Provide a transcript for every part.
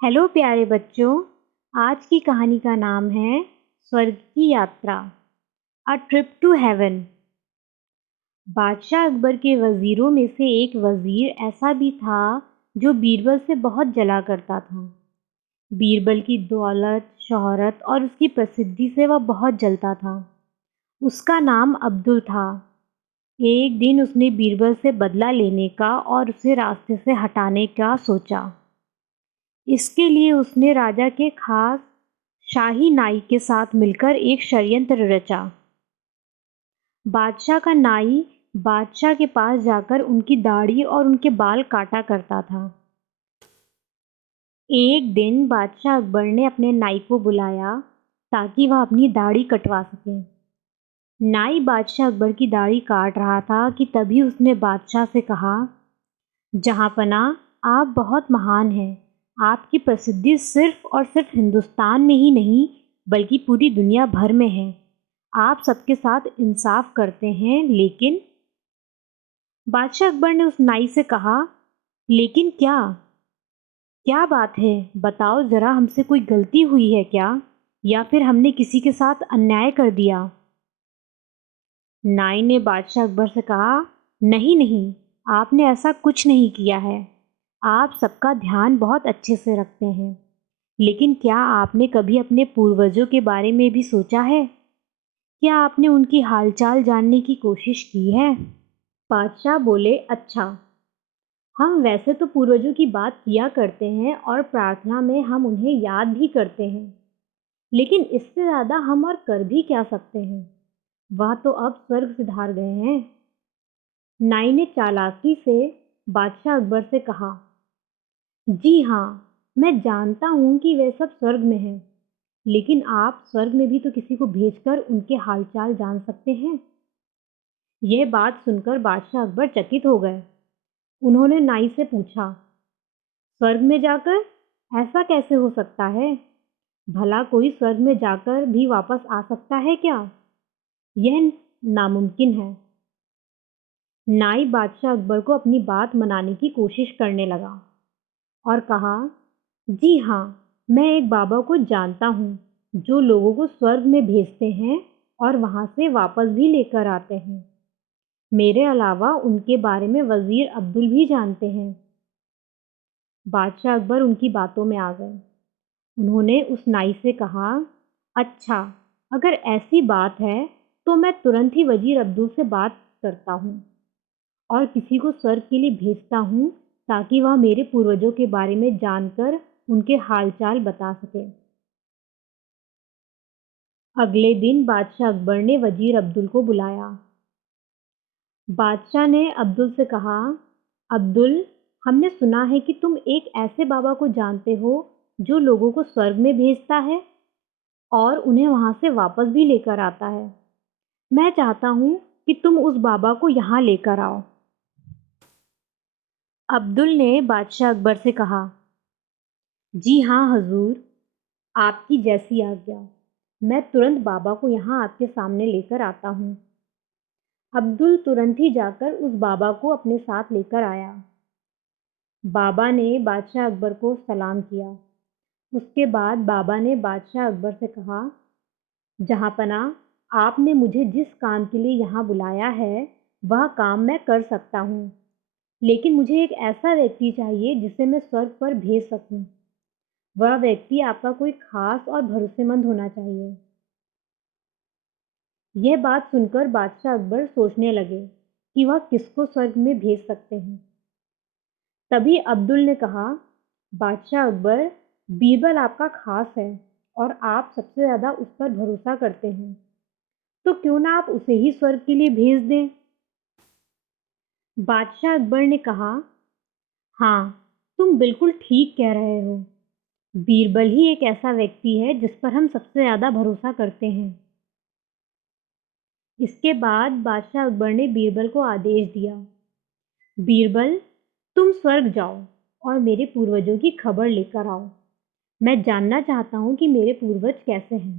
Hello प्यारे बच्चों। आज की कहानी का नाम है स्वर्ग की यात्रा, अ ट्रिप टू हेवन। बादशाह अकबर के वज़ीरों में से एक वज़ीर ऐसा भी था जो बीरबल से बहुत जला करता था। बीरबल की दौलत, शोहरत और उसकी प्रसिद्धि से वह बहुत जलता था। उसका नाम अब्दुल था। एक दिन उसने बीरबल से बदला लेने का और उसे रास्ते से हटाने का सोचा। इसके लिए उसने राजा के खास शाही नाई के साथ मिलकर एक षड्यंत्र रचा। बादशाह का नाई बादशाह के पास जाकर उनकी दाढ़ी और उनके बाल काटा करता था। एक दिन बादशाह अकबर ने अपने नाई को बुलाया ताकि वह अपनी दाढ़ी कटवा सके। नाई बादशाह अकबर की दाढ़ी काट रहा था कि तभी उसने बादशाह से कहा, जहाँपना, आप बहुत महान हैं। आपकी प्रसिद्धि सिर्फ और सिर्फ हिंदुस्तान में ही नहीं बल्कि पूरी दुनिया भर में है। आप सबके साथ इंसाफ करते हैं, लेकिन बादशाह अकबर ने उस नाई से कहा, लेकिन क्या? क्या बात है? बताओ ज़रा, हमसे कोई गलती हुई है क्या? या फिर हमने किसी के साथ अन्याय कर दिया? नाई ने बादशाह अकबर से कहा, नहीं नहीं, आपने ऐसा कुछ नहीं किया है। आप सबका ध्यान बहुत अच्छे से रखते हैं, लेकिन क्या आपने कभी अपने पूर्वजों के बारे में भी सोचा है? क्या आपने उनकी हालचाल जानने की कोशिश की है? बादशाह बोले, अच्छा, हम वैसे तो पूर्वजों की बात किया करते हैं और प्रार्थना में हम उन्हें याद भी करते हैं, लेकिन इससे ज़्यादा हम और कर भी क्या सकते हैं? वह तो अब स्वर्ग सिधार गए हैं। नाई ने चालाकी से बादशाह अकबर से कहा, जी हाँ, मैं जानता हूँ कि वे सब स्वर्ग में हैं, लेकिन आप स्वर्ग में भी तो किसी को भेजकर उनके हालचाल जान सकते हैं। यह बात सुनकर बादशाह अकबर चकित हो गए। उन्होंने नाई से पूछा, स्वर्ग में जाकर? ऐसा कैसे हो सकता है? भला कोई स्वर्ग में जाकर भी वापस आ सकता है क्या? यह नामुमकिन है। नाई बादशाह अकबर को अपनी बात मनाने की कोशिश करने लगा और कहा, जी हाँ, मैं एक बाबा को जानता हूँ जो लोगों को स्वर्ग में भेजते हैं और वहाँ से वापस भी लेकर आते हैं। मेरे अलावा उनके बारे में वज़ीर अब्दुल भी जानते हैं। बादशाह अकबर उनकी बातों में आ गए। उन्होंने उस नाई से कहा, अच्छा, अगर ऐसी बात है तो मैं तुरंत ही वज़ीर अब्दुल से बात करता हूँ और किसी को स्वर्ग के लिए भेजता हूँ ताकि वह मेरे पूर्वजों के बारे में जानकर उनके हालचाल बता सके। अगले दिन बादशाह अकबर ने वज़ीर अब्दुल को बुलाया। बादशाह ने अब्दुल से कहा, अब्दुल, हमने सुना है कि तुम एक ऐसे बाबा को जानते हो जो लोगों को स्वर्ग में भेजता है और उन्हें वहाँ से वापस भी लेकर आता है। मैं चाहता हूँ कि तुम उस बाबा को यहाँ लेकर आओ। अब्दुल ने बादशाह अकबर से कहा, जी हाँ हजूर, आपकी जैसी आज्ञा। मैं तुरंत बाबा को यहाँ आपके सामने लेकर आता हूँ। अब्दुल तुरंत ही जाकर उस बाबा को अपने साथ लेकर आया। बाबा ने बादशाह अकबर को सलाम किया। उसके बाद बाबा ने बादशाह अकबर से कहा, जहाँपना, आपने मुझे जिस काम के लिए यहाँ बुलाया है वह काम मैं कर सकता हूँ, लेकिन मुझे एक ऐसा व्यक्ति चाहिए जिसे मैं स्वर्ग पर भेज सकूँ। वह व्यक्ति आपका कोई खास और भरोसेमंद होना चाहिए। यह बात सुनकर बादशाह अकबर सोचने लगे कि वह किसको स्वर्ग में भेज सकते हैं। तभी अब्दुल ने कहा, बादशाह अकबर, बीरबल आपका खास है और आप सबसे ज़्यादा उस पर भरोसा करते हैं, तो क्यों ना आप उसे ही स्वर्ग के लिए भेज दें। बादशाह अकबर ने कहा, हाँ, तुम बिल्कुल ठीक कह रहे हो। बीरबल ही एक ऐसा व्यक्ति है जिस पर हम सबसे ज़्यादा भरोसा करते हैं। इसके बाद बादशाह अकबर ने बीरबल को आदेश दिया, बीरबल, तुम स्वर्ग जाओ और मेरे पूर्वजों की खबर लेकर आओ। मैं जानना चाहता हूँ कि मेरे पूर्वज कैसे हैं।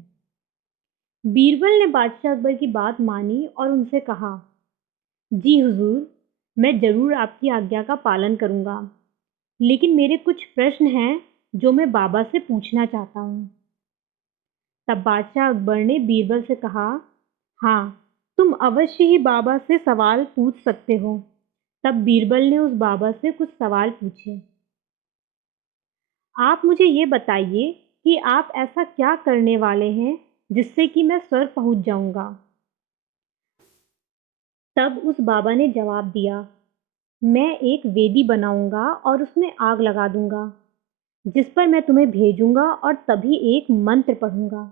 बीरबल ने बादशाह अकबर की बात मानी और उनसे कहा, जी हुजूर, मैं ज़रूर आपकी आज्ञा का पालन करूँगा, लेकिन मेरे कुछ प्रश्न हैं जो मैं बाबा से पूछना चाहता हूँ। तब बादशाह अकबर ने बीरबल से कहा, हाँ, तुम अवश्य ही बाबा से सवाल पूछ सकते हो। तब बीरबल ने उस बाबा से कुछ सवाल पूछे। आप मुझे ये बताइए कि आप ऐसा क्या करने वाले हैं जिससे कि मैं स्वर्ग पहुंच जाऊंगा। तब उस बाबा ने जवाब दिया, मैं एक वेदी बनाऊंगा और उसमें आग लगा दूंगा, जिस पर मैं तुम्हें भेजूंगा और तभी एक मंत्र पढ़ूंगा।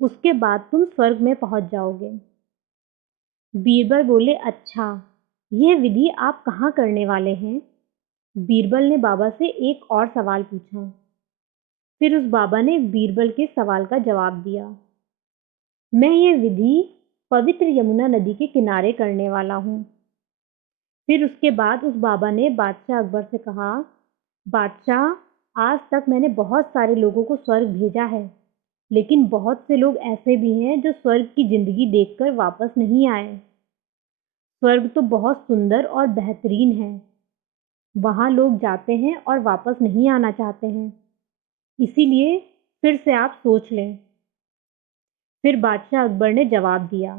उसके बाद तुम स्वर्ग में पहुंच जाओगे। बीरबल बोले, अच्छा, यह विधि आप कहाँ करने वाले हैं? बीरबल ने बाबा से एक और सवाल पूछा। फिर उस बाबा ने बीरबल के सवाल का जवाब दिया, मैं ये विधि पवित्र यमुना नदी के किनारे करने वाला हूँ। फिर उसके बाद उस बाबा ने बादशाह अकबर से कहा, बादशाह, आज तक मैंने बहुत सारे लोगों को स्वर्ग भेजा है, लेकिन बहुत से लोग ऐसे भी हैं जो स्वर्ग की जिंदगी देखकर वापस नहीं आए। स्वर्ग तो बहुत सुंदर और बेहतरीन है। वहाँ लोग जाते हैं और वापस नहीं आना चाहते हैं। इसीलिए फिर से आप सोच लें। फिर बादशाह अकबर ने जवाब दिया,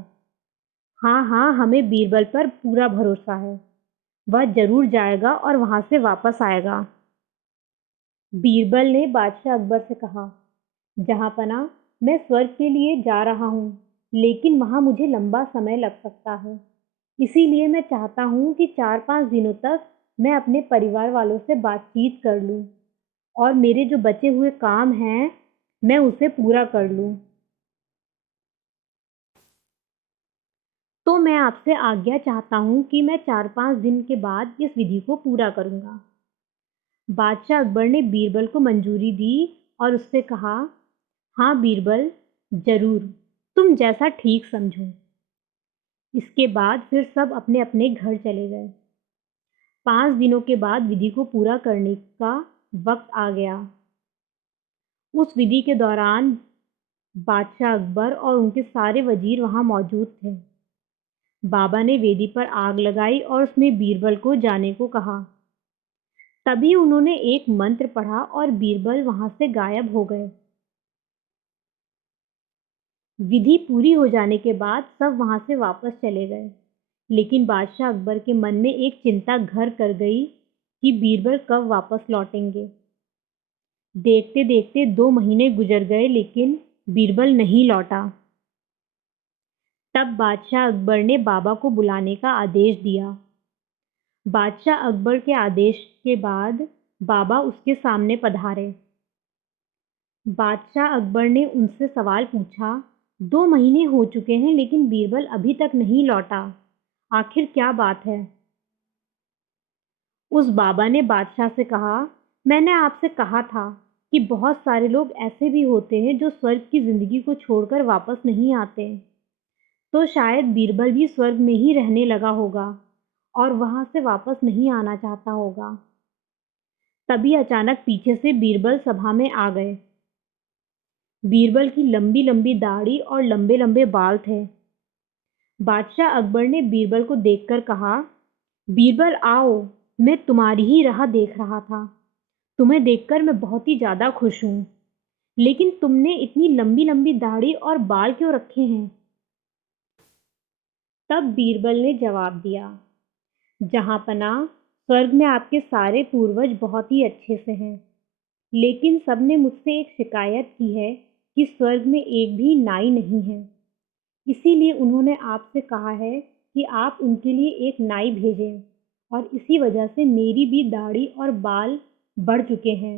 हाँ हाँ, हमें बीरबल पर पूरा भरोसा है। वह जरूर जाएगा और वहाँ से वापस आएगा। बीरबल ने बादशाह अकबर से कहा, जहाँपना, मैं स्वर्ग के लिए जा रहा हूँ, लेकिन वहाँ मुझे लंबा समय लग सकता है। इसीलिए मैं चाहता हूँ कि 4-5 दिनों तक मैं अपने परिवार वालों से बातचीत कर लूँ और मेरे जो बचे हुए काम हैं मैं उसे पूरा कर लूँ। तो मैं आपसे आज्ञा चाहता हूँ कि मैं 4-5 दिन के बाद इस विधि को पूरा करूँगा। बादशाह अकबर ने बीरबल को मंजूरी दी और उससे कहा, हाँ बीरबल, जरूर, तुम जैसा ठीक समझो। इसके बाद फिर सब अपने अपने घर चले गए। 5 दिनों के बाद विधि को पूरा करने का वक्त आ गया। उस विधि के दौरान बादशाह अकबर और उनके सारे वजीर वहां मौजूद थे। बाबा ने वेदी पर आग लगाई और उसमें बीरबल को जाने को कहा। तभी उन्होंने एक मंत्र पढ़ा और बीरबल वहां से गायब हो गए। विधि पूरी हो जाने के बाद सब वहां से वापस चले गए, लेकिन बादशाह अकबर के मन में एक चिंता घर कर गई कि बीरबल कब वापस लौटेंगे। देखते देखते 2 महीने गुजर गए, लेकिन बीरबल नहीं लौटा। तब बादशाह अकबर ने बाबा को बुलाने का आदेश दिया। बादशाह अकबर के आदेश के बाद बाबा उसके सामने पधारे। बादशाह अकबर ने उनसे सवाल पूछा, 2 महीने हो चुके हैं लेकिन बीरबल अभी तक नहीं लौटा, आखिर क्या बात है? उस बाबा ने बादशाह से कहा, मैंने आपसे कहा था कि बहुत सारे लोग ऐसे भी होते हैं जो स्वर्ग की जिंदगी को छोड़कर वापस नहीं आते। तो शायद बीरबल भी स्वर्ग में ही रहने लगा होगा और वहां से वापस नहीं आना चाहता होगा। तभी अचानक पीछे से बीरबल सभा में आ गए। बीरबल की लंबी लंबी दाढ़ी और लंबे लंबे बाल थे। बादशाह अकबर ने बीरबल को देखकर कहा, बीरबल आओ, मैं तुम्हारी ही राह देख रहा था। तुम्हें देखकर मैं बहुत ही ज़्यादा खुश हूँ, लेकिन तुमने इतनी लंबी लंबी दाढ़ी और बाल क्यों रखे हैं? तब बीरबल ने जवाब दिया, जहाँपना, स्वर्ग में आपके सारे पूर्वज बहुत ही अच्छे से हैं, लेकिन सबने मुझसे एक शिकायत की है कि स्वर्ग में एक भी नाई नहीं है। इसीलिए उन्होंने आपसे कहा है कि आप उनके लिए एक नाई भेजें, और इसी वजह से मेरी भी दाढ़ी और बाल बढ़ चुके हैं।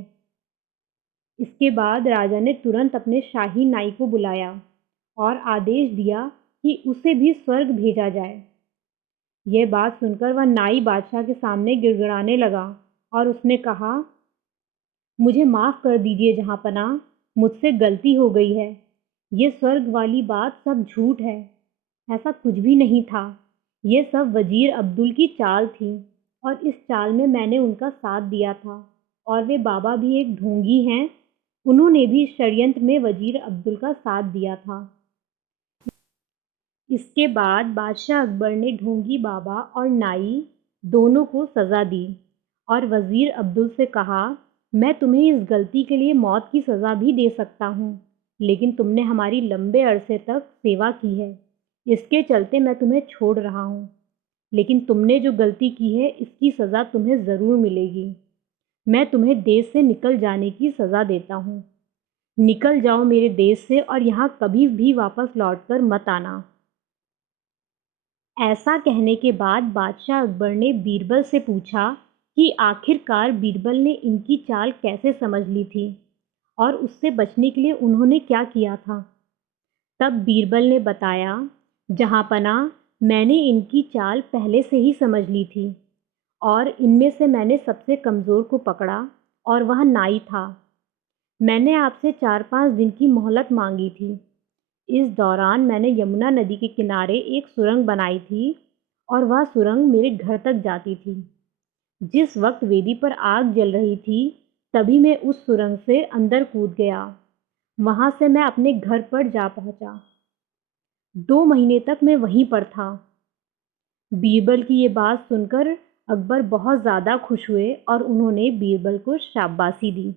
इसके बाद राजा ने तुरंत अपने शाही नाई को बुलाया और आदेश दिया कि उसे भी स्वर्ग भेजा जाए। यह बात सुनकर वह नाई बादशाह के सामने गिड़गिड़ाने लगा और उसने कहा, मुझे माफ़ कर दीजिए जहाँपना, मुझसे गलती हो गई है। ये स्वर्ग वाली बात सब झूठ है, ऐसा कुछ भी नहीं था। ये सब वजीर अब्दुल की चाल थी और इस चाल में मैंने उनका साथ दिया था, और वे बाबा भी एक ढोंगी हैं, उन्होंने भी षड्यंत्र में वजीर अब्दुल का साथ दिया था। इसके बाद बादशाह अकबर ने ढोंगी बाबा और नाई दोनों को सज़ा दी और वजीर अब्दुल से कहा मैं तुम्हें इस गलती के लिए मौत की सज़ा भी दे सकता हूँ, लेकिन तुमने हमारी लंबे अरसे तक सेवा की है, इसके चलते मैं तुम्हें छोड़ रहा हूँ। लेकिन तुमने जो गलती की है इसकी सज़ा तुम्हें ज़रूर मिलेगी। मैं तुम्हें देश से निकल जाने की सज़ा देता हूँ। निकल जाओ मेरे देश से और यहाँ कभी भी वापस लौटकर मत आना। ऐसा कहने के बाद बादशाह अकबर ने बीरबल से पूछा कि आखिरकार बीरबल ने इनकी चाल कैसे समझ ली थी और उससे बचने के लिए उन्होंने क्या किया था। तब बीरबल ने बताया, जहाँपनाह, मैंने इनकी चाल पहले से ही समझ ली थी और इनमें से मैंने सबसे कमज़ोर को पकड़ा और वह नाई था। मैंने आपसे 4-5 दिन की मोहलत मांगी थी। इस दौरान मैंने यमुना नदी के किनारे एक सुरंग बनाई थी और वह सुरंग मेरे घर तक जाती थी। जिस वक्त वेदी पर आग जल रही थी तभी मैं उस सुरंग से अंदर कूद गया। वहाँ से मैं अपने घर पर जा पहुँचा। 2 महीने तक मैं वहीं पर था। बीरबल की ये बात सुनकर अकबर बहुत ज़्यादा खुश हुए और उन्होंने बीरबल को शाबाशी दी।